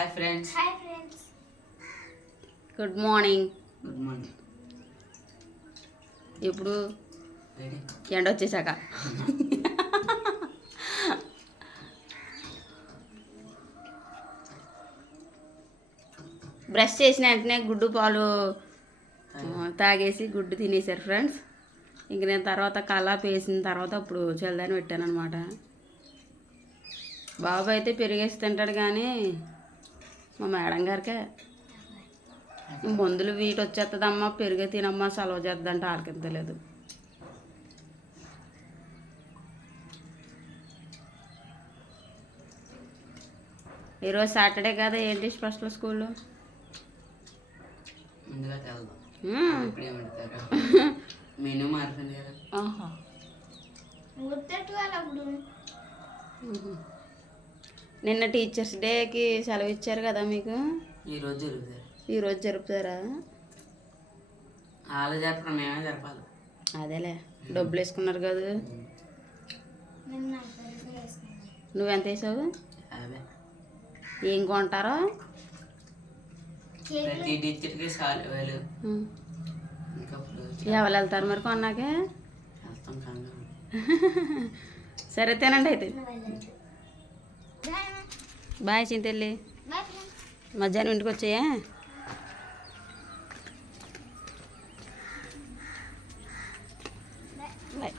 Hi friends hi friends good morning good morning ఇప్పుడు ready ఎండ వచ్చేసాక బ్రష్ చేసిన వెంటనే గుడ్డు పాలు తాగేసి. గుడ్డు తినేసారు ఫ్రెండ్స్. ఇంక నేను తర్వాత కలాప్ వేసిన తర్వాత అప్పుడు చల్లని పెట్టాను అనమాట బాబు అయితే పెరిగేసి తింటాడు కానీ మా మేడం గారికే. మందులు వీటి వచ్చేస్తుందమ్మా పెరుగు తినమ్మా సెలవు చేద్దంటే ఆలకింతలేదు ఈరోజు సాటర్డే కదా ఏంటి స్పెషల్ స్కూల్లో మెనూ మారుతుంది కదా ఆహా. ముద్దట్టు అప్పుడు మ్మ్. నిన్న టీచర్స్ డేకి సెలవు ఇచ్చారు కదా మీకు? ఈ రోజు జరుగుతుంది ఈరోజు జరుపుతారా? వాళ్ళు జరపడం మేమే జరపాలి. అదేలే డబ్బులు వేసుకున్నారు కదా. నువ్వెంత వేసావు? అవే ఏం కొంటారో? ప్రతి టీచర్కి ఎవరు వెళ్తారు మరి కొన్నాకే? సరే తినండి అయితే. బాయ్ బాయ్ చింతల్లి బాయ్ ఫ్రెండ్స్ మధ్యాహ్నం ఇంటికి వచ్చాయా బాయ్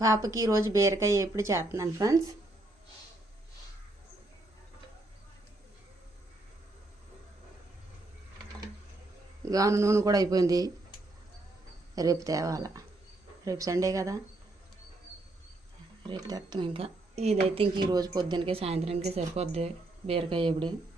పాపకి ఈరోజు బీరకాయ ఎప్పుడు చేస్తున్నాను ఫ్రెండ్స్ గాను నూనె కూడా అయిపోయింది. రేపు తేవాల. రేపు సండే కదా. రేపు తెస్తాం ఇంకా. ఇదైతే ఇంక ఈరోజు పొద్దునకే సాయంత్రానికి సరిపోద్ది బీరకాయ ఇప్పుడు.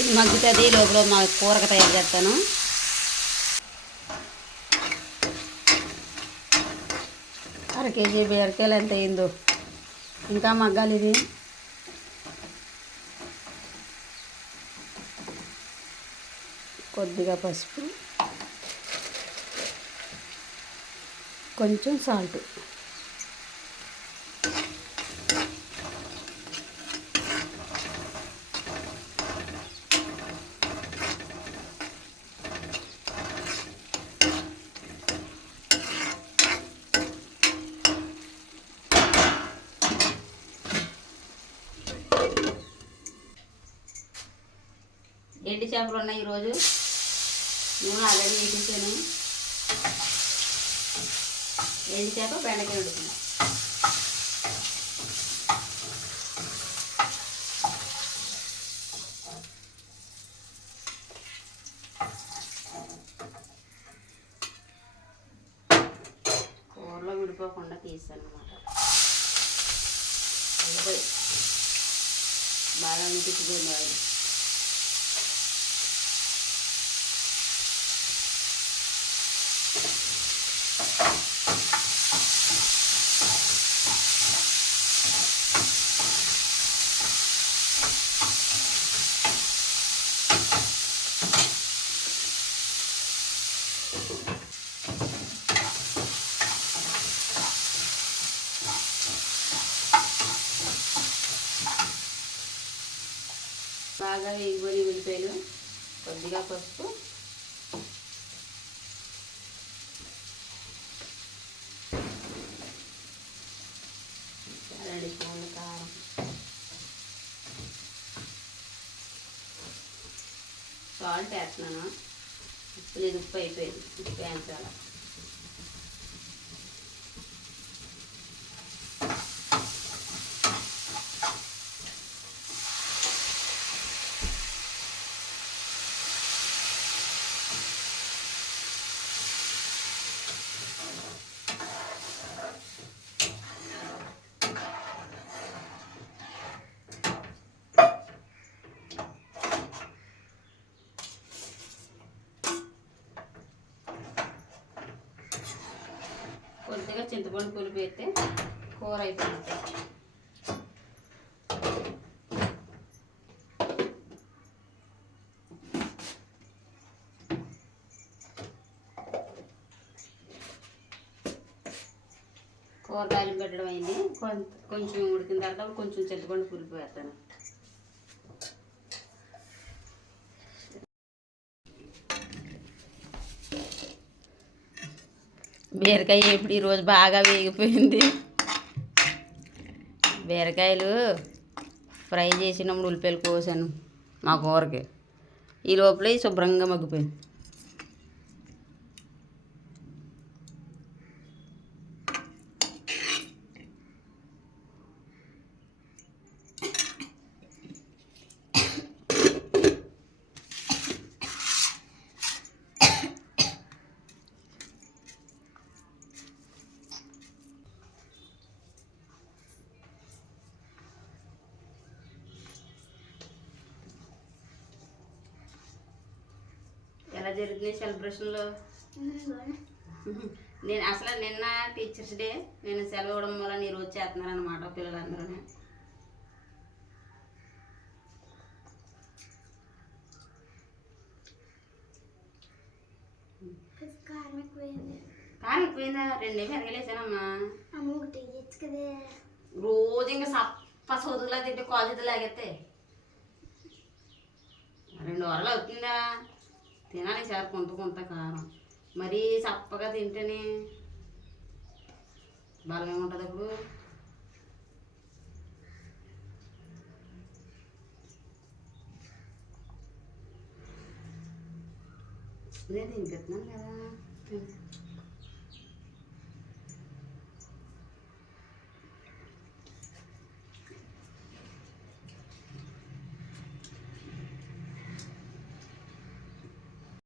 ఇది మగ్గుతుంది లోపల మా కూరకు తయారు చేస్తాను. అర కేజీ బీరకాయలు ఎంత అయిందో. ఇంకా మగ్గాలి ఇది. కొద్దిగా పసుపు. కొంచెం సాల్ట్ ఎండి చేపలు ఉన్నాయి ఈరోజు. నూనె ఆల్రెడీ వేసేసాను. ఎండి చేప బెండకాయ ఉడుకున్నా కూరలో విడిపోకుండా తీసాను అనమాట వెళ్ళిపోయి బాగా ఉడికిపోయింది కొద్దిగా ఇవ్వడి ఉల్లిపాయలు కొద్దిగా పసుపు. సాల్ట్ వేస్తున్నాను. ఉప్పు లేదు ఉప్పు అయిపోయింది. ఉప్పు వేయించాలి. చింతపండు పులుపు వేస్తే కూర అయిపోయింది. కూరగాయలు పెట్టడం అయింది. కొంచెం ఉడికిన తర్వాత కొంచెం చింతపండు పులుపు వేస్తాను. బీరకాయ ఇప్పుడు ఈరోజు బాగా వేగిపోయింది. బీరకాయలు ఫ్రై చేసినప్పుడు ఉల్లిపాయలు కోసాను మా కూరకి. ఈ లోపల శుభ్రంగా మగ్గిపోయింది. జరిగినాయి సెలబ్రేషన్లో? నేను అసలు నిన్న టీచర్స్ డే నేను సెలవు ఇవ్వడం వల్ల ఈ రోజు చేస్తున్నారనమాట పిల్లలందరూ కారం ఎక్కువైంది రెండే అమ్మ ఒకటి కదే. రోజు ఇంకా సప్ప సోదులా తింటే కాలేజీ లాగేస్తే రెండు వారాలు అవుతుందా తినాలి సార్ కొంత కొంత కారం. మరీ చప్పగా తింటేనే బలం ఏముంటుంది అప్పుడు? నేను తినిపిస్తున్నాను కదా.